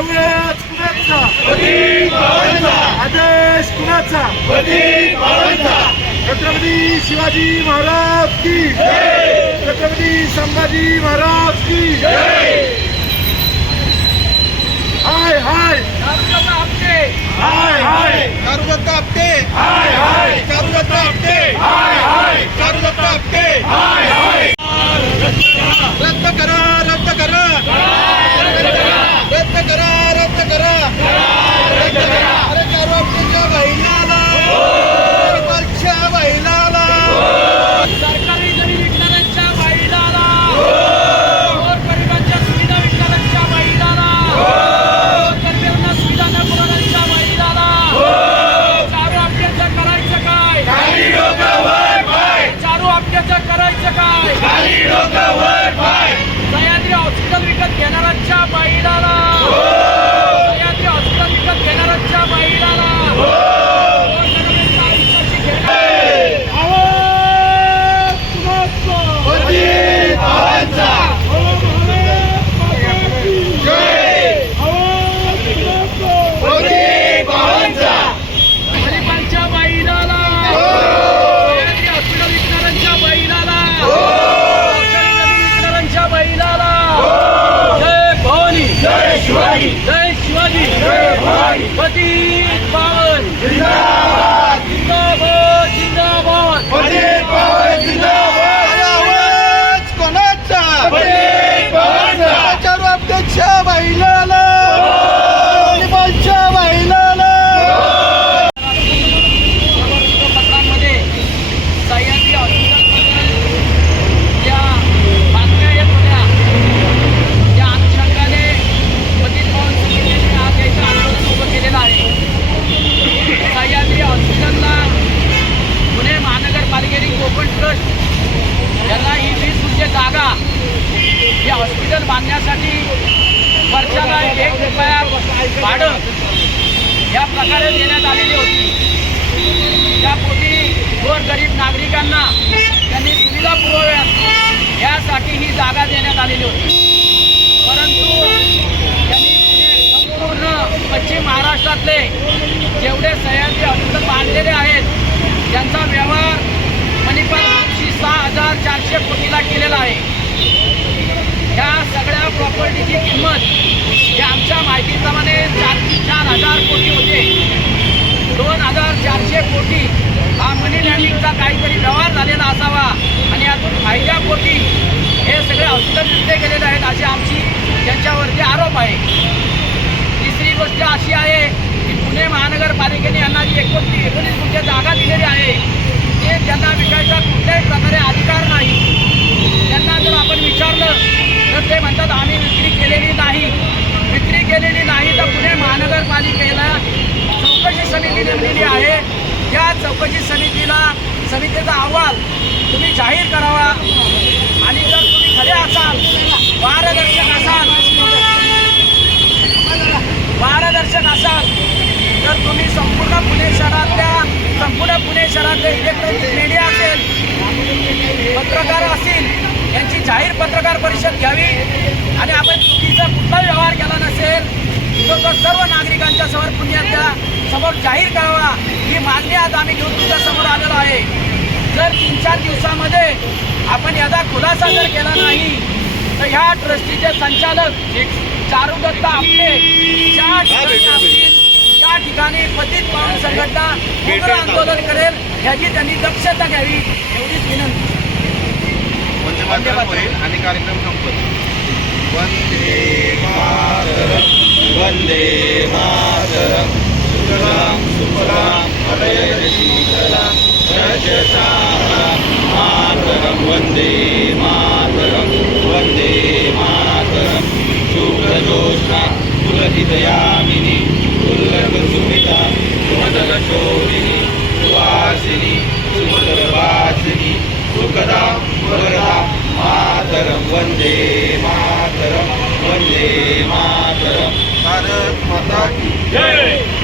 आवाज कुणाचा? आदेश कुणाचा? छत्रपती शिवाजी महाराज की छत्रपती संभाजी महाराज की हाय हाय! करायचं काय? सह्याद्री हॉस्पिटल विकत घेणाऱ्यांच्या महिलाला सह्याद्री हॉस्पिटल विकत घेणाऱ्यांच्या महिलाला गोरगरिबांच्या आयुष्याची घेणार आवाज कुणाचा आवाज कुणाचा गरिबांच्या बैलाला सह्याद्री हॉस्पिटल विकणाऱ्यांच्या बैलाला सरकारी जमीन विकणाऱ्यांच्या बैलाला जय भवानी जय शिवाजी. जय शिवाजी. जय भवानी पतित पावन जिंदाबाद. जिंदाबाद जिंदाबाद. पटेल पवन जिंदाबाद आवाज कोणाचा पटेल पवारचा चारू आपटेच्या बहिणाला गरिबांच्या बहिणाला पत्रांमध्ये सह्याद्री हॉस्पिटलबद्दल ज्या बातम्या येत होत्या त्या अनुषंगाने पतित पावन समितीने आज याचं आंदोलन उभं केलेलं आहे सह्याद्री हॉस्पिटलला पुणे महानगरपालिकेने कोकण ट्रस्ट यांना ही वीस गुंठे जागा हे हॉस्पिटल बांधण्यासाठी वर्षाला एक रुपया भाडं या प्रकारे देण्यात आलेली होती. त्यापोटी गोरगरीब नागरिकांना त्यांनी सुविधा पुरवाव्यात यासाठी ही जागा देण्यात आलेली होती. परंतु त्यांनी संपूर्ण पश्चिम महाराष्ट्रातले जेवढे सह्याद्री हॉस्पिटल बांधलेले आहेत त्यांचा व्यवहार मणिपाल सहा हजार चारशे कोटीला केलेला आहे ह्या सगळ्या प्रॉपर्टीची किंमत ही आमच्या माहितीप्रमाणे चार चार हजार कोटी होते दोन हजार पोटी हा मनी लँडिंगचा काहीतरी व्यवहार झालेला असावा. आणि यातून फायद्यापोटी हे सगळे हॉस्पिटल विकले गेलेले आहेत अशी आमची त्यांच्यावरती आरोप आहे. तिसरी गोष्ट अशी आहे की पुणे महानगरपालिकेने यांना जी एकोणतीस एकोणीस गुंठे जागा दिलेली आहे ते त्यांना विकायचा कुठल्याही प्रकारे अधिकार नाही. त्यांना जर आपण विचारलं तर ते म्हणतात आम्ही विक्री केलेली नाही. विक्री केलेली नाही तर पुणे महानगरपालिकेला चौकशी समिती नेमलेली आहे. त्या चौकशी समितीला समितीचा अहवाल तुम्ही जाहीर करावा. आणि जर तुम्ही खरे असाल पारदर्शक असाल पारदर्शक असाल तर तुम्ही संपूर्ण पुणे शहरातल्या संपूर्ण पुणे शहरातले इलेक्ट्रॉनिक मीडिया असेल पत्रकार असतील यांची जाहीर पत्रकार परिषद घ्यावी. आणि आपण चुकीचा कुठला व्यवहार केला नसेल तो सर्व नागरिकांच्या समोर पुण्याच्या समोर जाहीर करावा. मागणी आज आम्ही घेऊन तुमच्यासमोर आलेलो आहे. जर तीन चार दिवसामध्ये आपण याचा खुलासा जर केला नाही तर ह्या ट्रस्टीचे संचालक चारुदत्त आपले ज्या ठिकाणी पतित पावन संघटना उग्र आंदोलन करेल याची त्यांनी दक्षता घ्यावी एवढीच विनंती. आणि कार्यक्रम संपत. वंदे मातरम वंदे मातरम. सुजलाम सुफलाम अभयशीतलाम रजसाम मातरम वंदे मातरम वंदे मातरम शुभ्रजोष्णा पुलकितयामिनी उल्लङ्घसुमिता सुमदलशोभिनी सुवासिनी सुमदलवासिनी सुखदा वरदा मातरम वंदे मातरम वंदे मातरम भारत माता की जय!